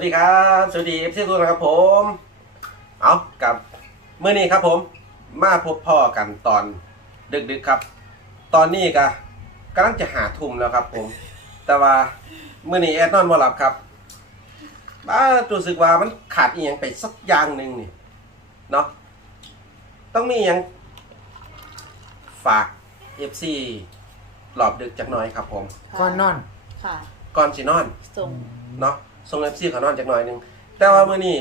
วัสดีครับ สวัสดีเอฟซีทุกท่านครับผม เอากับเมื่อนี้ครับผมมาพบพ่อกันตอนดึกๆครับ ตอนนี้ก็กำลังจะหาทุ่มแล้วครับผม แต่ว่าเมื่อนี้แอดนอนบ่หลับครับบ้ารู้สึกว่ามันขาดอีหยังไปสักอย่างหนึ่งนี่เนาะต้องมีอหยังฝากเอฟซีหลอบดึกจักหน่อยครับผม ก่อนนอนค่ะ ก่อนสินอนส่ง เนาะ ส่งเอฟซีเขานอนจักหน่อยหนึงแต่ว่ามื้อนี้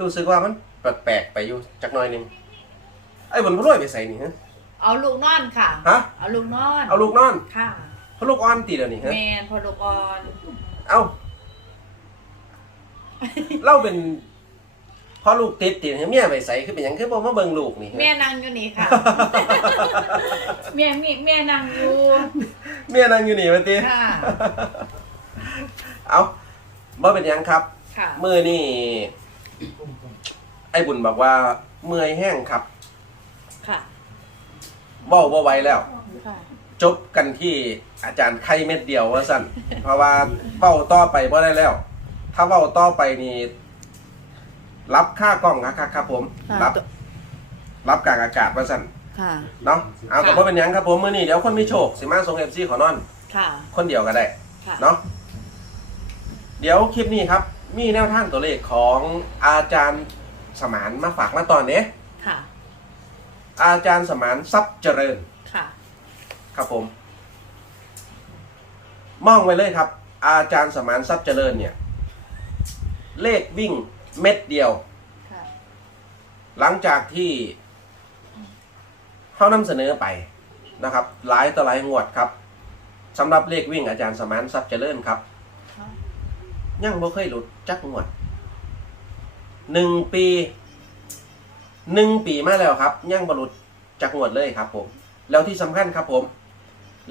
รู้สึกว่ามันแปลกๆไปอยู่จักหน่อยหนึงไอ้บนพะรวยไปใส่นี่ฮะ เอาลูกนอนค่ะ ฮะ เอาลูกนอนเอาลูกนอนค่ะพะลูกอ่อนตีเดี๋ยวนี้ฮะ แมนพอลูกอ่อนเอ้าเล่าเป็นพ่อลูกติดติดเมียไปใส่คือเป็นหยังคือบ่มาเบิ่งลูกนี่ฮะ แม่นั่งอยู่นี่ค่ะ แม่มีแม่นั่งอยู่ เมียนั่งอยู่นี่ว่าติค่ะ เอ้า บ่เป็นหยังครับ ค่ะ มื้อนี้ไอ้บุญบอกว่า เมื่อยแห้งครับค่ะเว้าบ่ไหวแล้ว ค่ะ จบกันที่อาจารย์ไข่เม็ดเดียวว่าสั่น เพราะว่าเป้าต่อไปบ่ได้แล้ว ถ้าเป้าต่อไปนี่รับค่ากล้องครับครับ ผมรับ รับกลางอากาศว่าสั่นค่ะ เนาะเอาแต่ว่าเป็นหยังครับผมมื้อนี้เดี๋ยวคนมีโชคสิมาส่งเอฟซีขอนอน ค่ะ คนเดียวก็ได้ ค่ะ เนาะ เดี๋ยวคลิปนี้ครับ มีแนวทางตัวเลขของอาจารย์สมานมาฝากมาตอนนี้ค่ะ อาจารย์สมานทรัพย์เจริญค่ะ ครับผม มองไว้เลยครับ อาจารย์สมานทรัพย์เจริญเนี่ย เลขวิ่งเม็ดเดียว ค่ะ หลังจากที่เขานำเสนอไปนะครับ หลายต่อหลายงวดครับสำหรับเลขวิ่งอาจารย์สมานทรัพย์เจริญครับ ยังบ่เคยหลุดจักงวดหนึ่งปีหนึ่งปีมาแล้วครับ ยังบ่หลุดจักงวดเลยครับ ผม แล้วที่สำคัญครับผม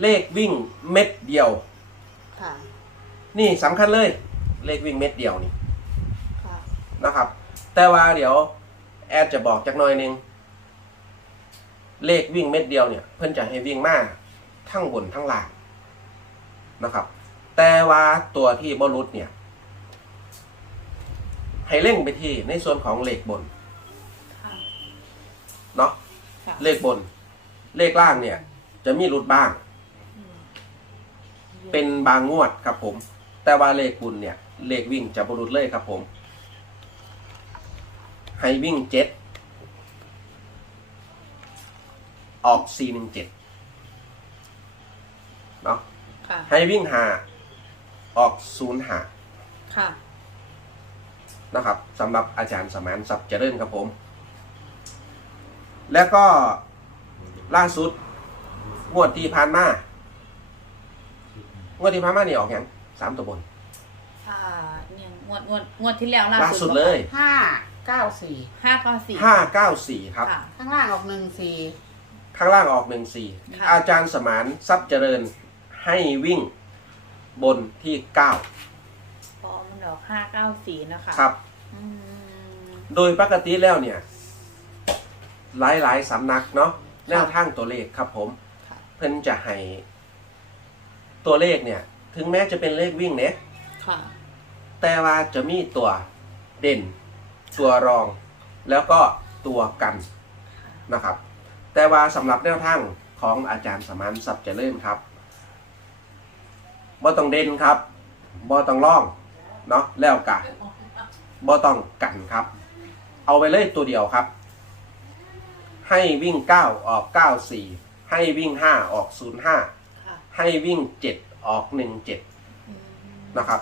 เลขวิ่งเม็ดเดียว ค่ะ นี่สำคัญเลย เลขวิ่งเม็ดเดียวนี่ค่ะ นะครับ แต่ว่าเดี๋ยว แอดจะบอกจักหน่อยหนึงเลขวิ่งเม็ดเดียวเนี่ย เพิ่นจะให้วิ่งมาทั้งบนทั้งล่างนะครับ แต่ว่าตัวที่บอลุดเนี่ย ให้เล่งไปที่ในส่วนของเลขบนค่ะเนาะค่ะเลขบน เลขล่างเนี่ย จะมีรุดบ้างอืมเป็นบางงวดครับผม แต่ว่าเลขบุญเนี่ย เลขวิ่งจะบรุษเลยครับผมให้วิ่งเจ็ดออกสี่หนึ่งเจ็ดเนาะค่ะให้วิ่งหาออกศูนย์หาค่ะ นะครับสำหรับอาจารย์สมานทรัพย์เจริญครับผม แล้วก็ล่าสุดงวดที่ผ่านมางวดที่ผ่านมานี่ออกอย่างสามตัวบน อ่าเนี่ยงวดงวดงวดที่แล้วล่าสุดเลย ห้าเก้าสี่ห้าเก้าสี่ห้าเก้าสี่ครับ ค่ะ ข้างล่างออกหนึ่งสี่ข้างล่างออกหนึ่งสี่ค่ะ อาจารย์สมานทรัพย์เจริญให้วิ่งบนที่เก้าพ อมันออกห้าเก้าสี่นะคะครับ อืมโดยปกติแล้วเนี่ย หลายหลายๆสำนักเนาะแนวทางตัวเลขครับผม ค่ะเพิ่นจะให้ตัวเลขเนี่ย ถึงแม้จะเป็นเลขวิ่งเนี่ยค่ะแต่ว่าจะมีตัวเด่น ตัวรอง แล้วก็ตัวกันนะครับ แต่ว่าสำหรับแนวทางของอาจารย์สมานทรัพย์เจริญครับบ่ต้องเด่นครับบ่ต้องร่อง เนาะแล้วกันบ่ต้องกันครับ เอาไปเลยตัวเดียวครับ ให้วิ่ง 9 ออก 94 ให้วิ่ง 5 ออก 05ค่ะให้วิ่ง 7 ออก 17อืมนะครับ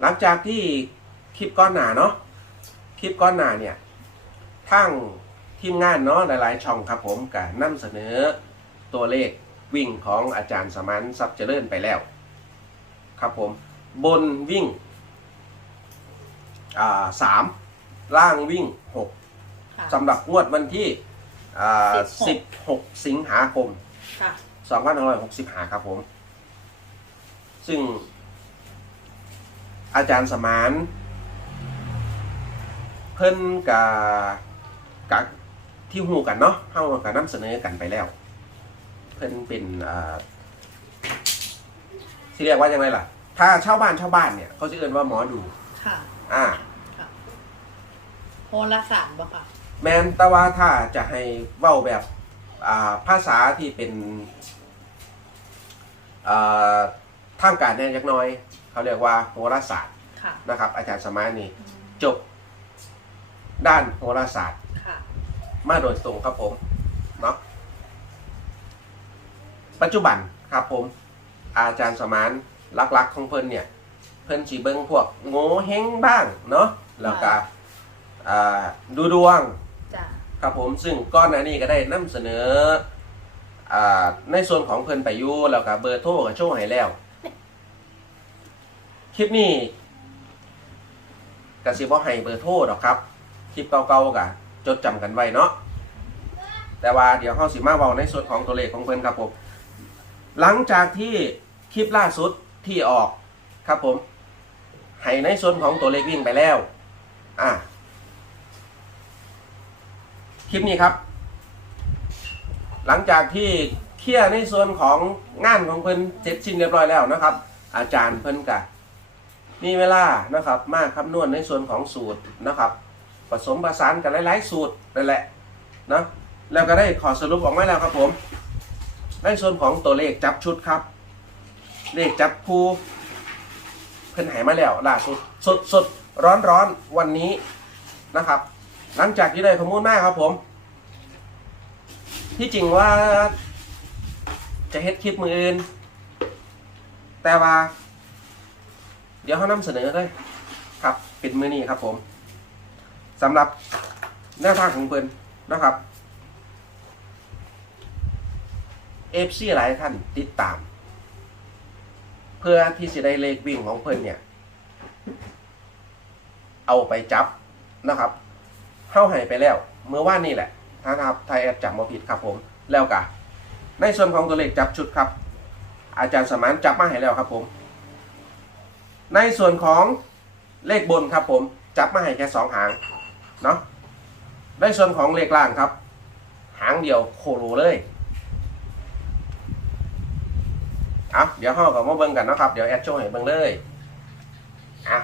หลังจากที่คลิปก้อนหนาเนาะคลิปก้อนหนาเนี่ยทั้งทีมงานเนาะหลายๆ ช่องครับผมก็นำเสนอตัวเลขวิ่งของอาจารย์สมานทรัพย์เจริญไปแล้ว ครับผม บนวิ่ง อ่าสามล่างวิ่งหกค่ะ สำหรับงวดวันที่อ่า16สิบหกสิงหาคม ค่ะ2565ครับผม ซึ่ง อาจารย์สมาน เพิ่นกะกะที่หูกันเนาะเฮากับนำเสนอกันไปแล้ว เพิ่นเป็นอ่าที่เรียกว่ายังไงล่ะ ถ้าชาวบ้านชาวบ้านเนี่ย เขาจะเรียกว่าหมอดู ค่ะ อ่าค่ะโหราศาสตร์บ่ค่ะ แมนแต่ว่าถ้าจะให้เว้าแบบอ่าภาษาที่เป็นอ่าทางการแน่จักหน้อย เขาเรียกว่าโหราศาสตร์ค่ะนะครับ อาจารย์สมานนี่จบด้านโหราศาสตร์ ค่ะ มาโดยตรงครับผมเนาะปัจจุบันครับผม อาจารย์สมานลักๆของเพิ่นเนี่ย เพิ่นสีเบิงพวกโง่เฮงบ้างเนาะแล้วก็อ่าดูดวงจ้ะครับผมซึ่งก้อนหน้านี้ก็ได้นำเสนออ่าในส่วนของเพิ่นไปอยู่แล้วก็เบอร์โทรก็โชว์ให้แล้ว คลิปนี้ก็สิบ่ให้เบอร์โทรดอกครับ คลิปเก่าๆก็จดจำกันไว้เนาะแต่ว่าเดี๋ยวเฮาสิมาเว้าในส่วนของตัวเลขของเพิ่นครับผมหลังจากที่คลิปล่าสุดที่ออกครับผม ให้ในส่วนของตัวเลขวิ่งไปแล้ว อ่าคลิปนี้ครับ หลังจากที่เคลียร์ในส่วนของงานของเพิ่นเสร็จสิ้นเรียบร้อยแล้วนะครับ อาจารย์เพิ่นกะมีเวลานะครับ มาคำนวณในส่วนของสูตรนะครับ ผสมผสานกันหลาย ๆ สูตรนั่นแหละนะแล้วก็ได้ขอสรุปออกมาแล้วครับผม ในส่วนของตัวเลขจับชุดครับ เลขจับคู่ เพิ่นหายมาแล้วล่าสุดสดสดร้อนร้อนวันนี้นะครับ หลังจากที่ได้ข้อมูลมากครับผม ที่จริงว่าจะเฮ็ดคลิปมืออื่น แต่ว่า เดี๋ยวเขานำเสนอเลยครับปิดมือนี้ครับผมสำหรับแนวทางของเพิ่นนะครับเอฟซีหลายท่านติดตาม เพื่อที่จะได้เลขวิ่งของเพิ่นเนี่ย เอาไปจับนะครับเข้าหายไปแล้วเมื่อว่านนี่แหละถ้าครับไทยแอดจับมาผิดครับผมแล้วกะในส่วนของตัวเลขจับชุดครับ อาจารย์สมานจับมาให้แล้วครับผม ในส่วนของเลขบนครับผมจับมาให้แค่สองหางเนาะในส่วนของเลขล่างครับ หางเดียวโคโลเลย เอาเดี๋ยวห้องกับมาเบิ้งกันนะครับ เดี๋ยวแอดโชว์ให้เบิ้งเลยอะ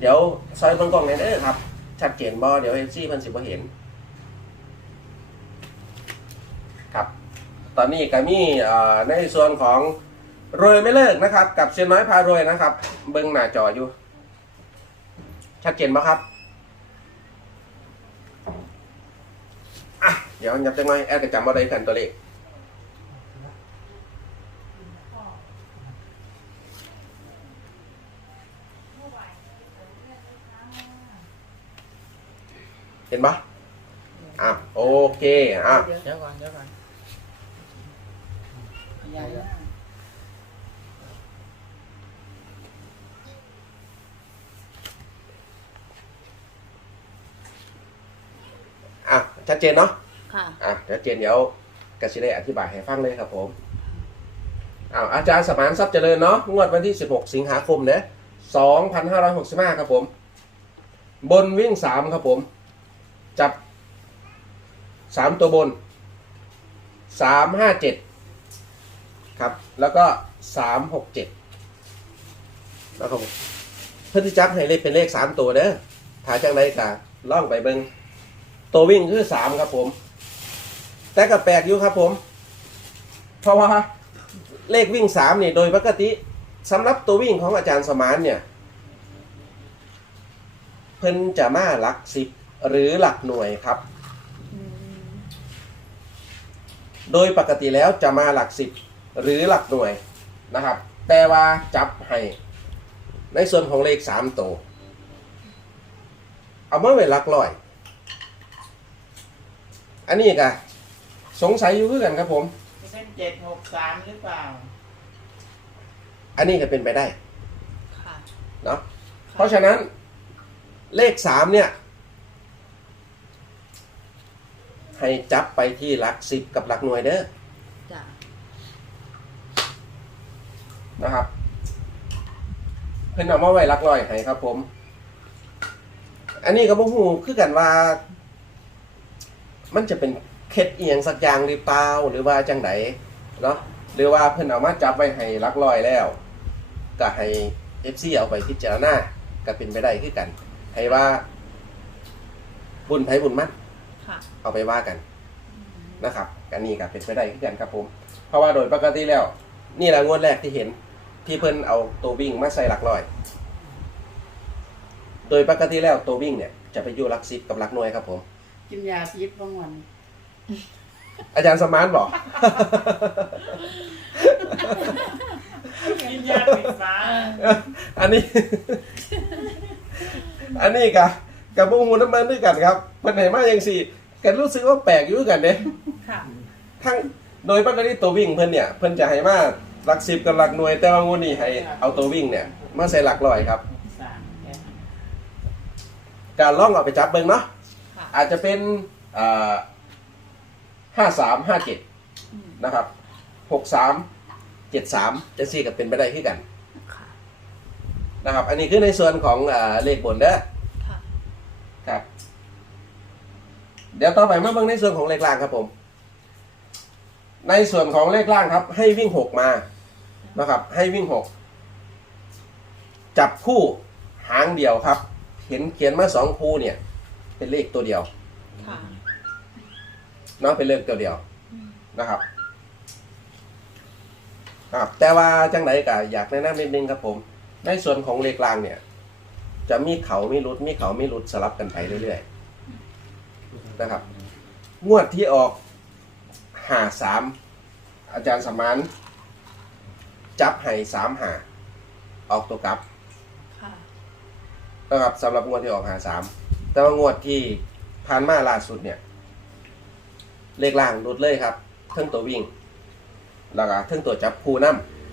เดี๋ยวซอยเบางกล่องในอยเด้อครับ ชัดเจนบอเดี๋ยวเอฟซีเพิ่นสิบ่เห็น ครับ ตอนนี้ก็มีเอ่อในส่วนของรวยไม่เลิกนะครับ กับเซียนน้อยพารวยนะครับ เบิ้งหน้าจออยู่ ชัดเจนปะครับอะเดี๋ยวยับจังไงแอดก็จำมาได้กันตัวเลข เห็นปะอะโอเคอะเดี๋ยวก่อนเดี๋ยวก่อนยายอะชัดเจนเนาะค่ะอะชัดเจนเดี๋ยวกสิได้อธิบายให้ฟังเลยครับผมอ้าวอาจารย์สมานทรัพย์เจริญเนาะงวดวันที่ 16 สิงหาคมเนี่ย2,565 ครับผม บนวิ่ง 3 ครับผมจับ 3ตัวบน3 5 7ครับ แล้วก็3 6 7แล้วครับผมเพื่อที่จับให้เลขเป็นเลข3ตัวเด้อถ้ายจังไรกะล่องไปเบิงตัววิ่งคือ3ครับผม แต่ก็แปลกอยู่ครับผม เพราะว่าเลขวิ่งสามนี่โดยปกติสำหรับตัววิ่งของอาจารย์สมานเนี่ย เพิ่นจะมาหลักสิบหรือหลักหน่วยครับ โดยปกติแล้วจะมาหลักสิบหรือหลักหน่วยนะครับ แต่ว่าจับให้ในส่วนของเลขสามตัวเอามาไว้หลักร้อย อันนี้ก็สงสัยอยู่คือกันครับผม เป็นเจ็ดหกสามหรือเปล่า อันนี้ก็เป็นไปได้ค่ะ เนาะเพราะฉะนั้นเลขสามเนี่ย ให้จับไปที่หลักสิบกับหลักหน่วยเด้อจ้ะนะครับ เพิ่นเอามาไว้หลักร้อยให้ครับ ผม อันนี้ก็บ่ฮู้คือกันว่า มันจะเป็นเคล็ดเอียงสักอย่างหรือเปล่าหรือว่าจังไดเนาะหรือว่าเพิ่นเอามาจับไว้ให้หลักร้อยแล้วก็ให้ FC เอาไปพิจารณาก็เป็นไปได้คือกัน ให้ว่าบุญไผบุญมัน ค่ะ เอาไปว่ากันนะครับกันนี่ก็เป็นไปได้คือกันครับผม เพราะว่าโดยปกติแล้ว นี่แหละงวดแรกที่เห็นที่เพิ่นเอาตัววิ่งมาใส่หลักร้อย โดยปกติแล้วตัววิ่งเนี่ยจะไปอยู่หลักสิบกับหลักหน่วยครับผม กินยาพิษบางวันอาจารย์สมานบอก กินยาปิดฟ้าอันนี้ อันนี้กับกับพวกมูน้ำมันด้วยกันครับเพิ่นไหนมาอย่างสี่ กันรู้สึกว่าแปลกอยู่คือกันเด้ค่ะ ทั้งโดยปกติตัววิ่งเพิ่นเนี่ยเพิ่นจะให้มาหลักสิบกับหลักหน่วย แต่ว่างวดนี้ให้เอาตัววิ่งเนี่ยมาใส่หลักร้อยครับ สามแค่การล่องเอาไปจับเบิ่งเนาะค่ะ อาจจะเป็นห้าสามห้าเจ็ดอืม นะครับหกสามเจ็ดสามจะสี่กับเป็นไปได้ที่กันค่ะ นะครับ อันนี้คือในส่วนของอ่าเลขบนเด้อค่ะ ครับ เดี๋ยวต่อไปมาเบิ่งในส่วนของเลขล่างครับผม ในส่วนของเลขล่างครับ ให้วิ่งหกมานะครับ ให้วิ่งหกจับคู่หางเดียวครับ เห็นเขียนมาสองคู่เนี่ย เป็นเลขตัวเดียวค่ะเนาะเป็นเลขตัวเดียวอืมนะครับครับแต่ว่าจังไหนก็อยากแนะนำนิดนึงครับผม ในส่วนของเลขล่างเนี่ย จะมีเขามีรุดมีเขามีรุดสลับกันไปเรื่อยๆ นะครับ งวดที่ออกหาสามอาจารย์สมานจับให้สามหาออกตัวกลับค่ะนะครับสำหรับงวดที่ออกหาสามแต่ว่างวดที่ผ่านมาล่าสุดเนี่ย เลขล่างรุดเลยครับเทิงตัววิ่ง แล้วก็เทิงตัวจับคู่น้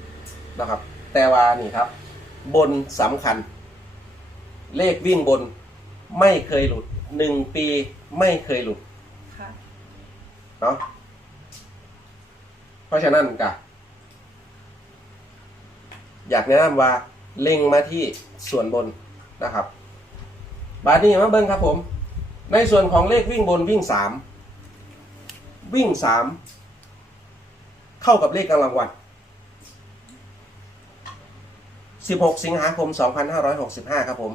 ำนะครับ แต่ว่านี่ครับ บนสำคัญ เลขวิ่งบนไม่เคยหลุด หนึ่งปีไม่เคยหลุดค่ะเนาะเพราะฉะนั้นกะอยากแนะนำว่าเล็งมาที่ส่วนบนนะครับ บาทนี้มาเบิ้งครับผม ในส่วนของเลขวิ่งบนวิ่งสามวิ่งสามเข้ากับเลขกำลังวัน16 สิงหาคม 2565 ครับผม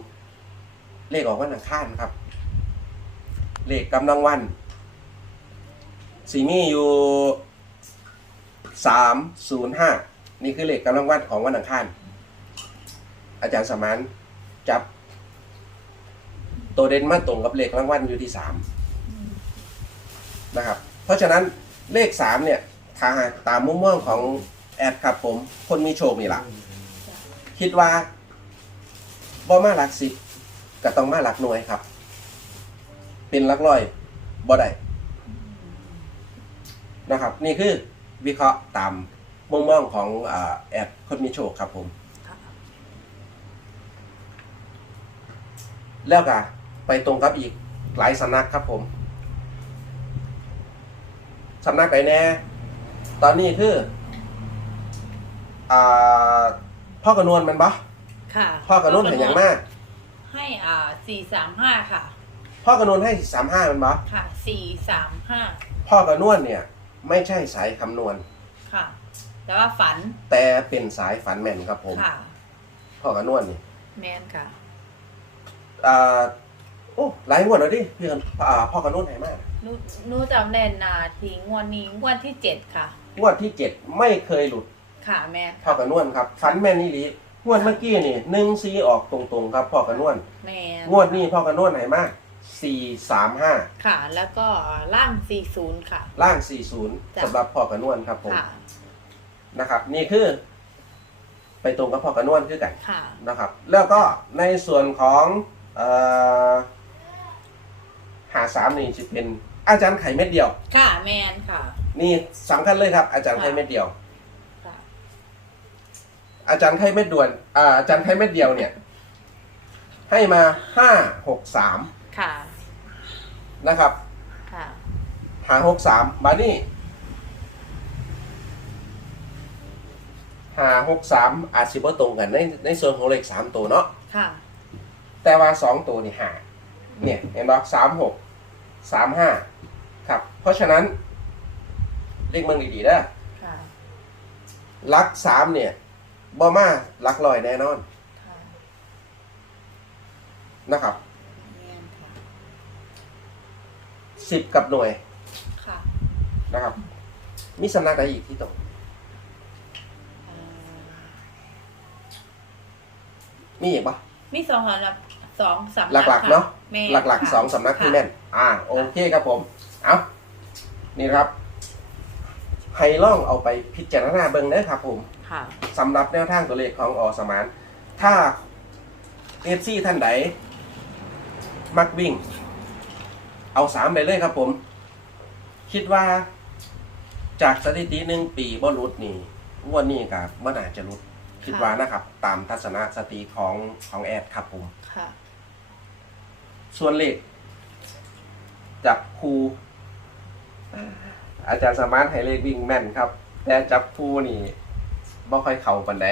เลขออกวันอังคารครับ เลขกำลังวันสีมีอยู่305นี่คือเลขกำลังวันของวันอังคาร อาจารย์สมานจับ ตัวเด่นมาตรงกับเลขรางวัลอยู่ที่อืม3นะครับ เพราะฉะนั้นเลข3เนี่ยถ้าหากตามมุมมองของแอดครับผม คนมีโชคนี่แหละคิดว่าบ่มาหลักสิบก็ต้องมาหลักหน่วยครับ เป็นหลักร้อยบ่ได้นะครับ นี่คือวิเคราะห์ตามมุมมองของอาแอดคนมีโชคครับผม ค่ะแล้วก็ไปตรงกับอีกหลายสำนักครับผม สำนักไหนแน่ ตอนนี้คืออ่าพ่อกระนวลแมันปะค่ะพ่อกระนวลเห็นอย่างมาก ให้อ่าสี่สามห้าค่ะ พ่อกระนวลให้สามห้ามันปะค่ะสี่สามห้าพ่อกระนวลเนี่ย ไม่ใช่สายคำนวณ ค่ะ แต่ว่าฝันแต่เป็นสายฝันแม่นครับผม ค่ะพ่อกระนวลนี่แมนค่ะ อ่าโอ้หลายงวดแล้วดิเพื่อนอ่าพ่อกระนวลให้มากหนูหนูจำได้นาทีงวดนี้งวดที่เจ็ดค่ะ งวดที่เจ็ดไม่เคยหลุดค่ะแมนพ่อกระนวลครับฝันแม่นนี่ลีงวดเมื่อกี้นี่หนึ่งซีออกตรงๆครับพ่อกระนวลแมนงวดนี้พ่อกระนวลให้มาก สี่สามห้าค่ะ แล้วก็ล่างสี่ศูนย์ค่ะ ล่างสี่ศูนย์จ้ะสำหรับพ่อกระนวลครับผมค่ะนะครับ นี่คือ ไปตรงกับพ่อกระนวลคือกันค่ะ นะครับ แล้วก็ในส่วนของเอ่อหาสามนี่จะเป็นอาจารย์ไข่เม็ดเดียว ค่ะแมนค่ะ นี่สำคัญเลยครับ อาจารย์ไข่เม็ดเดียว ค่ะ อาจารย์ไข่เม็ดด่วนอ่าอาจารย์ไข่เม็ดเดียวเนี่ย ให้มาห้าหกสาม ค่ะ นะครับค่ะ หาหกสามบานี่หาหกสามอาจสิบ่ตรงกันในในส่วนของเลขสามตัวเนาะค่ะ แต่ว่าสองตัวนี่หาเนี่ยเห็นปะสามหกสามห้าครับ เพราะฉะนั้น เลขเมืองดีๆนะค่ะ ลักสามเนี่ยบ่มาลักลอยแน่นอน ค่ะ นะครับ แม่นค่ะ สิบกับหน่วยค่ะนะครับ มีสำนักใดอีกที่ตรงเอ่อมีอีกปะ มีสองหอนับสองสำนัหลักๆเนาะแม่หลักๆค่ะสองสำนักที่แม่น อ่า โอเคครับผม เอานี่นะครับ ให้ล่องเอาไปพิจารณาเบิ่งเด้อครับผม ค่ะ สำหรับแนวทางตัวเลขของอสมาน ถ้าเอฟซีท่านใด มักวิ่ง เอาสามไปเลยครับผม คิดว่าจากสถิติหนึ่งปีบ่หลุดนี่งวันนี้กับเมื่อน่าจะหลุด คิดว่านะครับ ตามทัศนสติของของแอดครับผม ค่ะ ส่วนเลขจับครูอาจารย์สามารถให้เลขวิ่งแม่นครับ แต่จับครูนี่บ่ค่อยเข้าปันได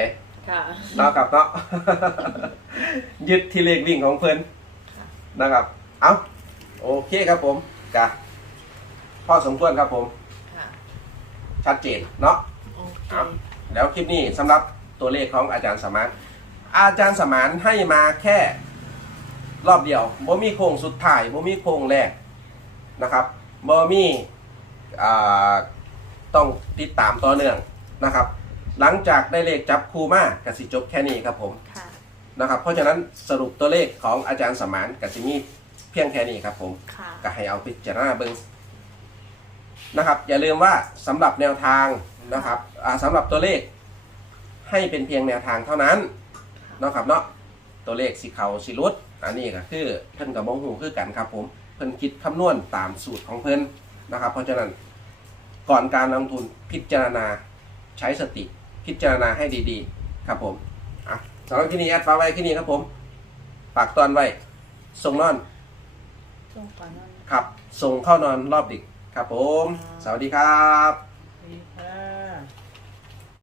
ค่ะเนาะครับเนาะยึดที่เลขวิ่งของเพิ่นค่ะนะครับ เอา โอเคครับผมกะพอสมควรครับผม ค่ะ ชัดเจนเนาะ โอเค ครับ แล้วคลิปนี้สำหรับตัวเลขของอาจารย์สมานอาจารย์สมานให้มาแค่รอบเดียวบ่มีโค้งสุดท้ายบ่มีโค้งแรกนะครับบ่มีอ่าต้องติดตามต่อเนื่องนะครับ หลังจากได้เลขจับคูมากสิจบแค่นี้ครับผมค่ะ นะครับ เพราะฉะนั้นสรุปตัวเลขของอาจารย์สมานกสิมี เพียงแค่นี้ครับผมค่ะก็ให้เอาพิจารณาเบิ่งนะครับ อย่าลืมว่าสำหรับแนวทางนะครับอ่าสำหรับตัวเลข ให้เป็นเพียงแนวทางเท่านั้นเนาะครับเนาะตัวเลขสีเขาสีรุดอันนี้ก็คือเพิ่นกับมงหูคือกันครับ ผมเพิ่นคิดคำนวณตามสูตรของเพิ่นนะครับ เพราะฉะนั้นก่อนการลงทุนพิจารณาใช้สติพิจารณาให้ดีๆ ครับผมอะสำหรับที่นี้แอดฟ้ากไว้ที่นี่ครับผมฝากตอนไว้ส่งนอน ช่วงก่อนนอนครับ ส่งเข้านอนรอบดึกครับผม สวัสดีครับ ดีค่ะ